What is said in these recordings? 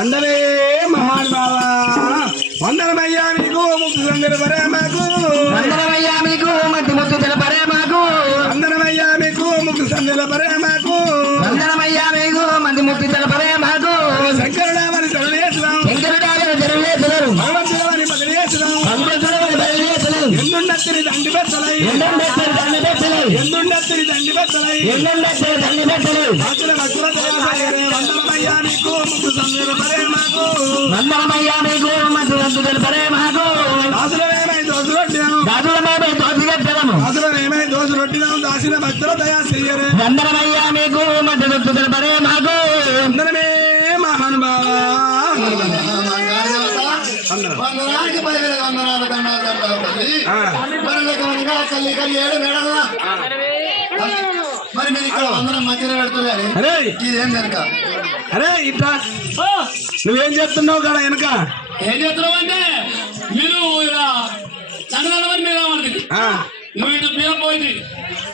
అందరే మహానుభావ వందనమయ్యా మీకు ముక్కు సందర పరే మాకు వందనమయ్యా మీకు మట్టి ముక్కు తెలపరే మాకు వందనమయ్యా మీకు ముక్కు సందర పరే మాకు వందనమయ్యా మీకు మంది ముక్కు తెలపరే మాకు శంకరుడామని తరలేస్తున్నాం శంకరుడామని తరలేస్తున్నారు భగవంతుడమని బదిలేస్తున్నాం భగవంతుడమని బదిలేస్తున్నారు ఎందుండత్తిని దండి బెత్తలై ఎందుండత్తిని దండి బెత్తలై ఎందుండత్తిని దండి బెత్తలై ఎందుండత్తిని దండి బెత్తలై భక్తుల భక్తుల దయాసరే వందనమయ్యా మీకు ముక్కు సందర పరే మాకు వందనమయ్యా మీకు మంది ముక్కు తెలపరే మాకు దాసులమేమై దోసు రొట్టినాం దాసులమేమై దోసు రొట్టినాము దాసులమేమై దోసు రొట్టినాం దాసిన భక్తుల దయా చెయ్యరే వందనమయ్యా మీకు మంది ముక్కు తెలపరే మాకు వందనమే మహానుభావ వందనానికి 10,000 వందనాలు కల్లి కల్లి ఏడు మేడల్లా మరి మీరు ఇక్కడ వందనం మంచిగా పెడుతున్నారు ఇదేం కనుక అరే ఇట్లా నువ్వేం చెప్తున్నావు కదా వెనక ఏం చేస్తున్నావు అంటే మీరు ఇలా చంద్రని మీరు ఏమంటుంది నువ్వు ఇటు మీద పోయింది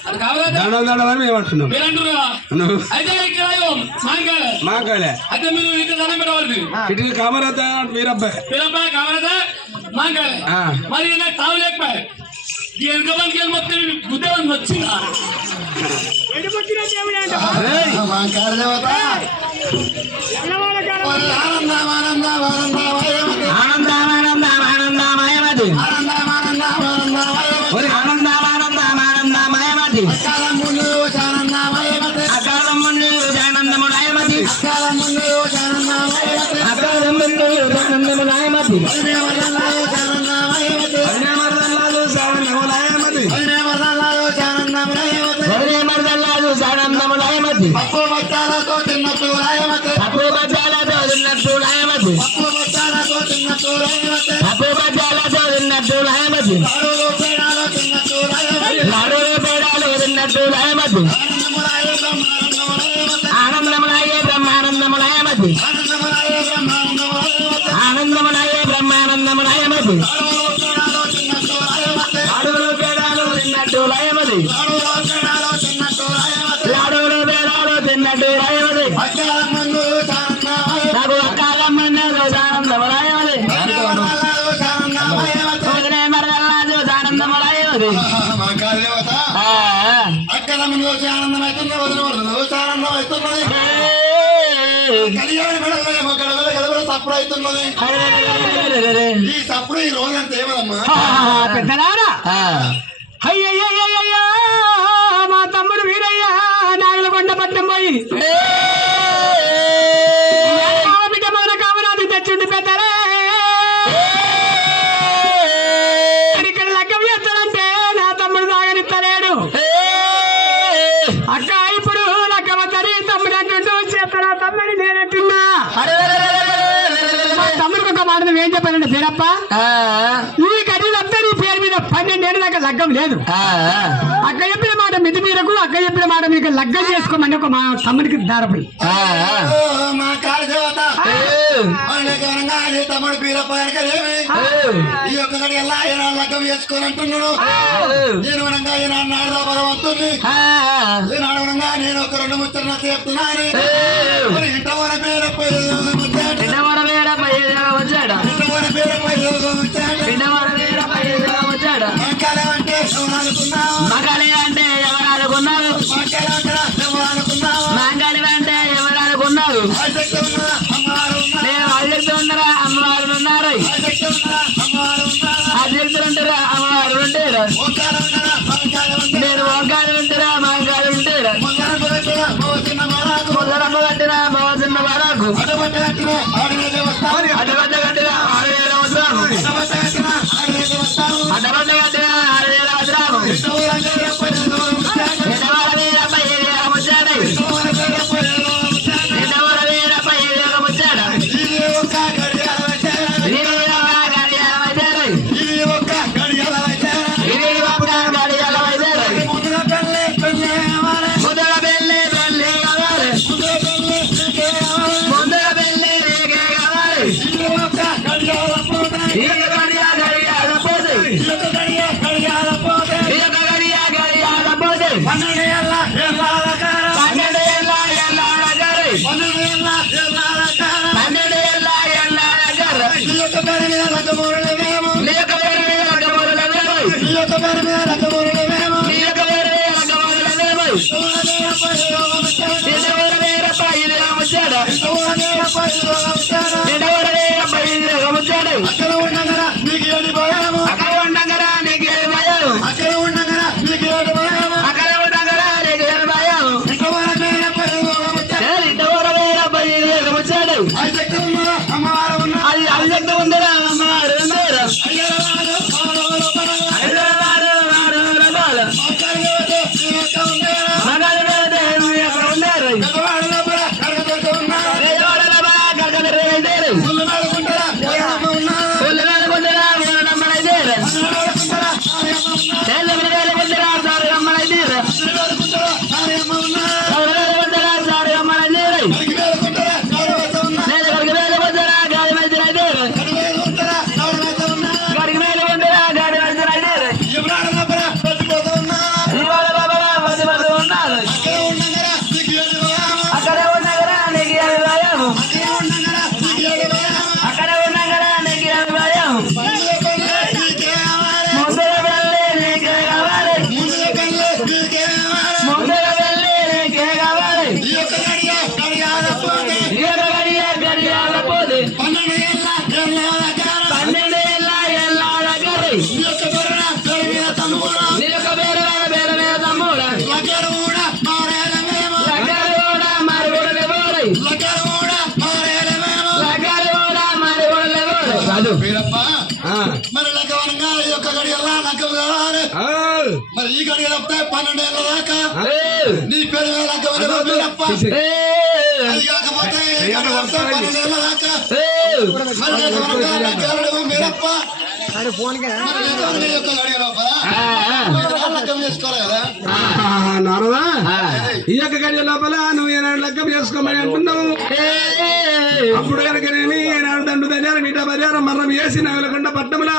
అది కావాలి దండని మేమంటున్నావు మీరు అంటున్నావా అయితే ఇక్కడ మాకాలే అయితే మీరు ఇక్కడ దండం పెట్టవలసింది ఇటు కామరాత మీరబ్బాయి మీరబ్బాయి కావాలదా మాంకాలే మరి నాకు తావు లేకపోయా ఈ వెనుక బంకి మొత్తం గుద్దేవని వచ్చిందా పప్పు బచ్చాలతో తిన్నట్టు రాయమతి పప్పు బచ్చాలతో తిన్నట్టు రాయమతి పప్పు బచ్చాలతో తిన్నట్టు రాయమతి పప్పు బచ్చాలతో తిన్నట్టు రాయమతి లాడులో పేడాలో తిన్నట్టు రాయమతి లాడులో పేడాలో తిన్నట్టు రాయమతి ఆనందములాయే బ్రహ్మానందములాయమతి ఆనందములాయే బ్రహ్మానందములాయమతి లాడులో పేడాలో తిన్నట్టు రాయమతి లాడులో పేడాలో తిన్నట్టు రాయమతి నాకు అక్కాల ముందు ఆనందము రాయమతి ఆనందము రాయమతి అక్కడ ముందు ఆనందం అవుతుంది ఆనందం అవుతున్నది సప్పుడు అవుతున్నది ఈ సప్పుడు ఈ రోజంతా ఏమదమ్మా పెద్దలారా అయ్యయ్యయ్యయ్యా మా తమ్ముడు వీరయ్య నాగలకొండ పట్టం పోయి బిడ్డ మన కామరాజు తెచ్చుండి పెద్దలే ఇక్కడ లగ్గం చేస్తాడంటే నా తమ్ముడు సాగనిస్తలేడు అక్క ఇప్పుడు లగ్గమతని తమ్ముడు అంటుంటూ చేస్తాడా తమ్ముడు నేనంటున్నా తమ్ముడికి ఒక మాట ఏం చెప్పానండి పేరప్ప ఈ గడిలంతా నీ పేరు మీద 12 ఏళ్ళ దాకా లగ్గం లేదు అక్క చెప్పిన మాట మిది మీరకు అక్క చెప్పిన మాట మీకు లగ్గం చేసుకోమని ఒక మా తమ్ముడికి దారపడి మా కాళ దేవత తమ్ముడు పీరప్పేమి ఈ యొక్క గడి ఎలా ఆయన లగ్గం చేసుకొని అంటున్నాడు నేను వనంగా ఈనాడు నాడుదా భగవంతుని ఈనాడు వనంగా నేను ఒక 2 ముచ్చట్లు చెప్తున్నాను ఇంటవర పేరప్ప మగాలి అంటే ఎవరు అనుకున్నారు మంగళి అంటే ఎవరు అనుకున్నారు నేను అధ్యక్షులు ఉన్నారా అమ్మవారు ఉన్నారు అధ్యక్షులు ఉంటారా అమ్మవారు ఉంటారు నేను వంకాయలు ఉంటారా మంగాలు ఉంటారు ముద్దరమ్మ కట్టిన మోసిన వరకు అడ్డబడ్డ కట్టిన 6,000 వస్త్రాలు అడ్డబడ్డ కట్టిన 6,000 వస్త్రాలు నీ యొక్క పేరు మీద లగ్గమూలమేమో నీ యొక్క పేరు మీద లగ్గమూలమేమో నీ యొక్క పేరు మీద లగ్గమూలమేమో నీ యొక్క పేరు మీద లగ్గమూలమేమో అక్కడ ఉండగరా నీకు ఏది భయము అక్కడ ఉండగరా నీకు ఏది భయము అక్కడ ఉండగరా నీకు ఏది భయము అక్కడ ఉండగరా నీకు ఏది భయము అభిషక్తి ఉందరా అమ్మవారు ఉన్నారు మరి లగ్గవనంగా ఈ యొక్క గడియల్లా లగ్గం కావాలి మరి ఈ గడియ తప్పితే 12 ఏళ్ళ దాకా నీ పేరు మీద లగ్గమని పేరప్ప అది కాకపోతే 12 ఏళ్ళ దాకా మరి లగ్గవనంగా లగ్గాలు మీరప్ప నారదా ఈ యొక్క గడియ లోపల నువ్వు ఏనాడు లగ్గం చేసుకోమని అంటున్నావు. అప్పుడు కనుకనేమి ఏనాడు దండు దండారు నీట బజారు మర్రం వేసి నాగలకొండ పట్టముల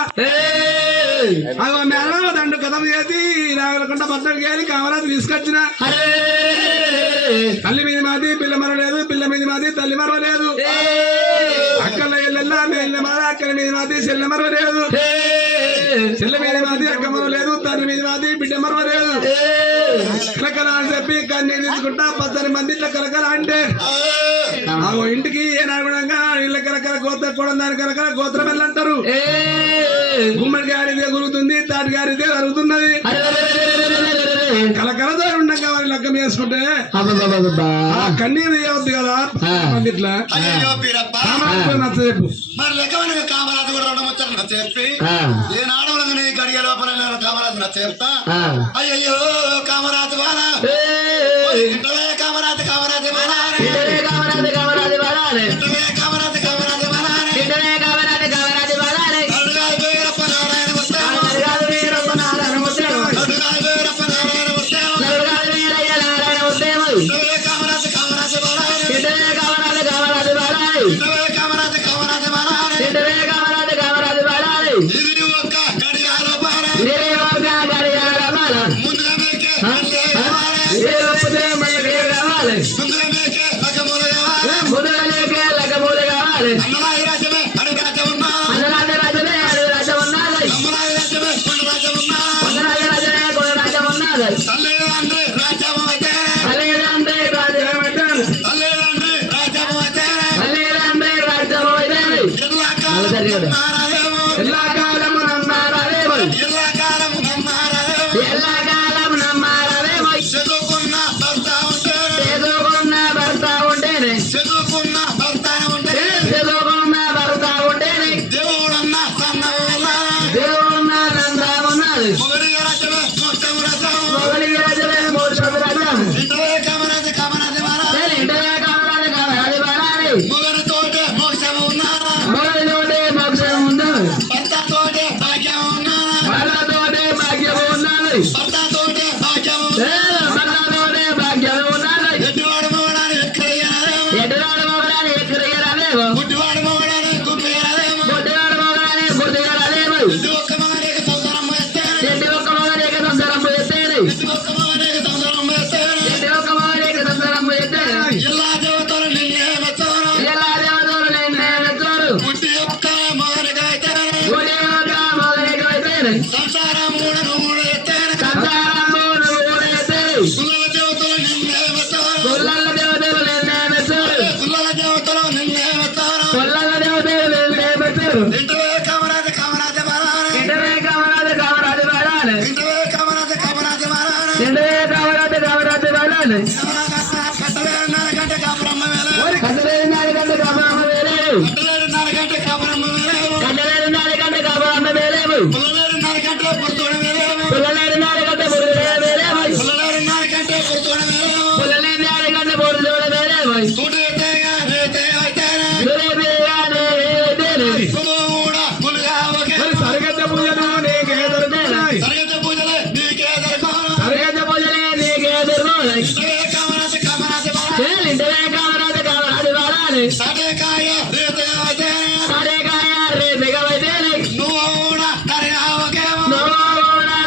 అగో మేళ దండు కథం చేసి నాగలకొండ పట్టణకి వెళ్ళి కామరాజు తీసుకొచ్చిన తల్లి మీద మాది పిల్ల మరలేదు పిల్ల మీద మాది తల్లి మరవలేదు అక్కల ఇళ్ళల్లా మేళ్ళ మాది అక్కల మీద మాది చెల్లె మరవలేదు చెల్లె మీద మాది అక్క మరవలేదు తండ్రి మీద మాది బిడ్డ మరవలేదు కలకల అని చెప్పి కన్నీ తీసుకుంటా 10 మంది ఇట్లా కలకల అంటే ఆ ఇంటికి ఏనాడుగా ఇళ్ళ కలకల గోత్ర కూడా దాని కలకల గోత్రం వెళ్ళంటారు. గుమ్మడి గారిదే గురుగుతుంది తాటి గారిదే జరుగుతున్నది కలకలతో ఉండగా వారి లగ్గం చేసుకుంటే కన్నీరు చేయవద్దు కదా ఇట్లా నచ్చజెప్పు మరి లెక్కమైన కామరాజు కూడా 2 ముచ్చట్లు నచ్చజెప్పి ఏ నాడవలని గడియ లోపల కామరాజు నచ్చజెప్తా అయ్యో కామరాజు బాలా కామరాజు కామరాజు బాలా కామరాజు కామరాజు బాలా కామరాజు కామరాజు బాలా కామరాజు కామరాజు బాలా అడుగాలి వేరప్ప నారాయణ ముత్తాము అడుగాలి వేరప్ప నారాయణ ముత్తాము అడుగాలి వేరప్ప నారాయణ ముత్తాము అడుగాలి వీరయ్య నారాయణ ముత్తాము కామరాజు కామరాజు బాలా కామరాజు కామరాజు బాలా కామరాజు కామరాజు బాలా కామరాజు కామరాజు బాలా ఇది ఒక్క గడియాల బాలా ఇది ఒక్క గడియాల బాలా ముందుగా మేకే ముందుగా మేకే లగమూల కావాలి ముందుగా మేకే లగమూల కావాలి అన్నమాయి రాజమే అడుగు రాజ ఉన్నా అన్నరాజ రాజమే అడుగు రాజ ఉన్నది అమ్మరాజ రాజమే కొండ రాజ ఉన్నా అన్నరాజ రాజమే కొండ రాజ ఉన్నది తల్లిదండ్రి రాజమవతే తల్లిదండ్రి రాజమవతే తల్లిదండ్రి రాజమవతే తల్లిదండ్రి రాజమవతే ఎల్లా కాలము నమ్మారాదేమో ఎల్లా కాలము నమ్మారాదేమో ఎల్లా కాలము నమ్మారాదేమో చదువుకున్న భర్త ఉంటేనే చదువుకున్న భర్త ఉంటేనే చదువుకున్న భర్త ఉంటేనే చదువుకున్న భర్త ఉంటేనే దేవుడన్న సన్నవున్నా దేవుడన్న నందమున్నది మొగలి రాజమే మోక్షము రథం మొగలి రాజమే మోక్షము రథం ఇంటవే కామరాజు కామరాజు మారా ఇంటవే కామరాజు కామరాజు మారా మొగలి తోటే మోక్షము ఉన్నా మొగలి తోటే మోక్షము ఉన్నా భర్త తోటే భాగ్యం ఉన్నా వేలేవు కట్టలేరు నాలుగంటే కాపురమ్మ వేలేవు కట్టలేరు నాలుగంటే కాపురమ్మ వేలేవు పుల్లలేరు నాలుగంటే పొత్తోడ వేలేవు పుల్లలేరు నాలుగంటే బురుడే వేలేవు పుల్లలేరు నాలుగంటే పొత్తోడ వేలేవు పుల్లలేరు నాలుగంటే బురుడే వేలేవు తూటేతేగా రేతేవైతేనే కుమూడా కులుగా ఒకే సరిగత పూజలు నీకే దొరుకుతాయి సరిగత పూజలే నీకే దొరకను సరిగత పూజలే నీకే దొరుకుతాయి ఇంటవే కామరాజు కామరాజు బాలాలి సాటేకాయ రేతేవైతేనే సాడేకాయ రేతెగవైతేనే నువ్వు కూడా తరగా ఒకేమో నోడా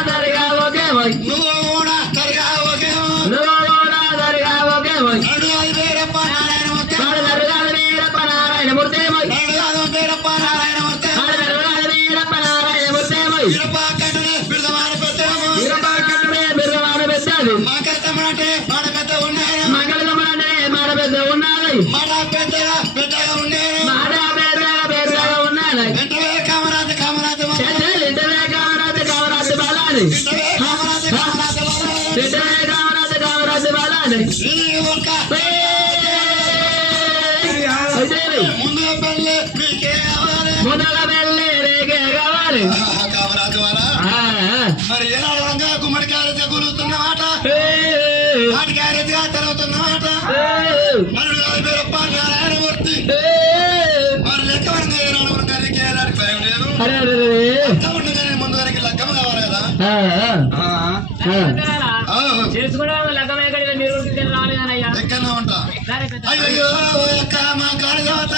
దర్గా ఒకేవై నువ్వు కూడా తరగా ఒకేమో నోడా దర్గా ఒకేవై నడుగాది పేరప్ప నారాయణమూర్తి నడుగాది వీరప్ప నారాయణమూర్తేమై నడుగాది పేరప్ప నారాయణమూర్తి నడుగాది వీరప్ప నారాయణమూర్తేమై వీరప్ప కట్టనే బిరుదమాన పెద్దమో వీరప్ప కట్టడే బిర్రవాడ పెద్దది మా కష్టమంటే మాట పెద్ద ఉన్నాను మంగళమనే మాడ పెద్ద ఉన్నది మాట పెద్దగా పెద్దగా ఉండేను మాడ పెద్దగా ఉన్నది ఇంటవే కామరాజు కామరాజు ఇంటవే కామరాజు బాలాలి ఇంటవే కామరాజు కామరాజు ఇంటవే కామరాజు బాలాలి ఇది ఒక్క అయితేనే ముందుగా పెళ్ళి మీకే కావాలి మొదల వెళ్ళి రేగే కావాలి కామరాజు వారా మరి ఏనాడంగా గుమ్మడికాయలు తగులుతున్న మాట వాటికాయలుగా తిరుగుతున్న మాట మరుడు కాదు పేరప్ప నారాయణమూర్తి మరి లెక్క పడింది ఏనాడు గారికి ఏనాడు భయం లేదు లెక్క ఉండగానే ముందు గారికి లెక్కమ కావాలి కదా చేసుకోవడం లగ్గమే కడిగా మీరు రావాలి కానయ్యా లెక్కనే ఉంటా అయ్యో లెక్క మా కాడ దేవత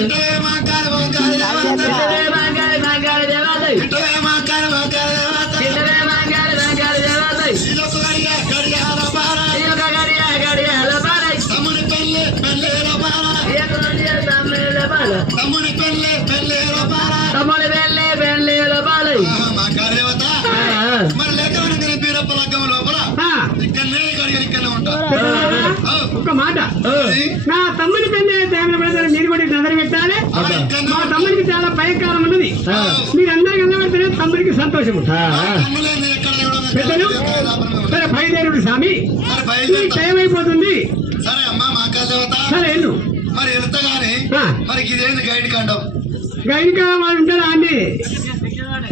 ఇంటవే మా కాడ మా కాడ దేవత ఇంటవే మా కాడ మా కాడ దేవత ఇదొక గడియాల బార తమ్ముని పెళ్ళి పెళ్ళేల బార తమ్ముని పెళ్ళి పెళ్ళేల బార మా కాడ దేవత మరి లెక్క ఉండగానే బీరప్ప లగ్గం లోపల ఇక్కడనే గడియలు ఇక్కడనే ఉంటా ఒక మాట నా తమ్ముని పెళ్లి దేవుని పెడతారు మీరు కూడా నదరు పెట్టాలి మా తమ్ముడికి చాలా భయంకరం ఉన్నది మీరందరూ కనబడితేనే తమ్ముడికి సంతోషం తమ్ములేంది ఎక్కడ పెద్దలు సరే బయలుదేరుడు స్వామి మరి ఈ బయలుదేరుతా టైం అయిపోతుంది సరే అమ్మా మా కాడ దేవత సరే వెళ్ళు మరి వెళ్తాగానే మరి ఇదేంది గైడ్ కండం గైడ్ వాడు ఉంటాడా అండి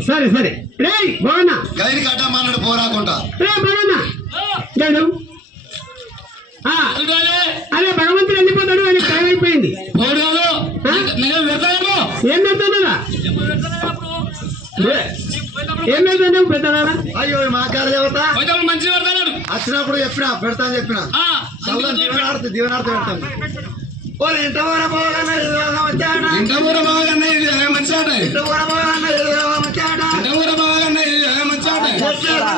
సరే సరే రే బాగున్నా గైడ్ కట్టమన్నాడు పోరాకుండా రే బాగున్నా లేడు అదే భగవంతుడు వెళ్ళిపోతాడు అని టైం అయిపోయింది ఏం పెడతాడా ఏం పెడతాడు పెడతాడా అయ్యో మా కాడ దేవత మంచి పెడతాడు వచ్చినప్పుడు చెప్పినా పెడతా అని చెప్పిన దీవెనార్థ పెడతాను ఇంట ఊర పోగన్న వచ్చాడా ఇంట ఊర బాగానే మంచాట ఇంట ఊర పోగన్న వచ్చాడా ఇంట ఊర బాగానే మంచాట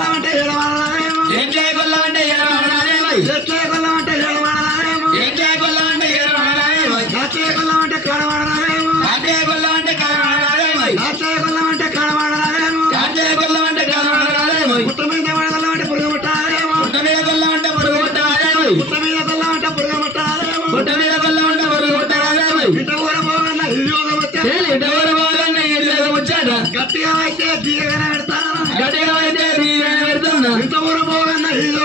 అంటే ఏడవాడేమో ఏం చేయగలమంటే ఎట్లేకొల్లామంటే ఏడవాడేమో అంటే ఎట్లేకొల్లామంటే కడవాడేమో అంటే కలవాడేమో ఎట్లేకొల్లామంటే కడవాడేమో పుట్ట మీద పడగలమంటే పురుగు ముట్టాలేమో పుట్ట మీద కొల్లామంటే పురుగు ముట్టాలేమో ఇంట ఊర పోగన్న ఇల్లు వచ్చాడా గట్టిగా అయితే తీయగానే పెడతాను ఇంత ఊర పోగన్న ఇల్లు